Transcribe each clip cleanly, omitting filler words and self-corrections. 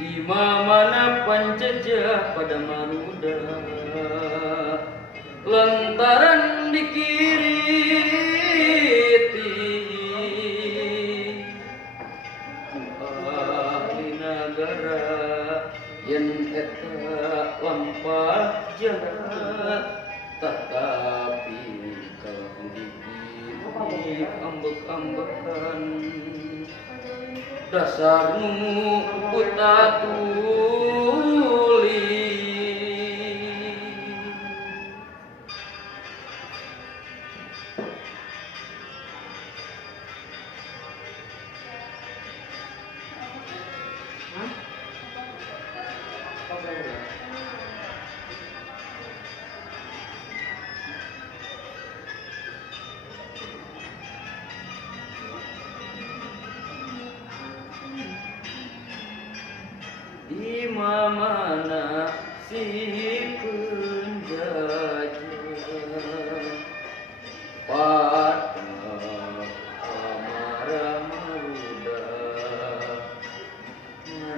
di mana pancajah pada maruda lantaran dikiriti ahli nagara yen eta lampah jahat tetapi kalau gigi ambek-ambekan dasarmu buta tuli di mana si penjajah pada amarah maruda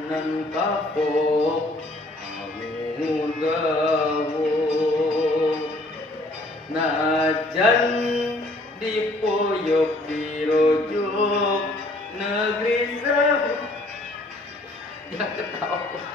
nan kapok amun gawo najan dipoyok dirojok negeri sahut yang ketawa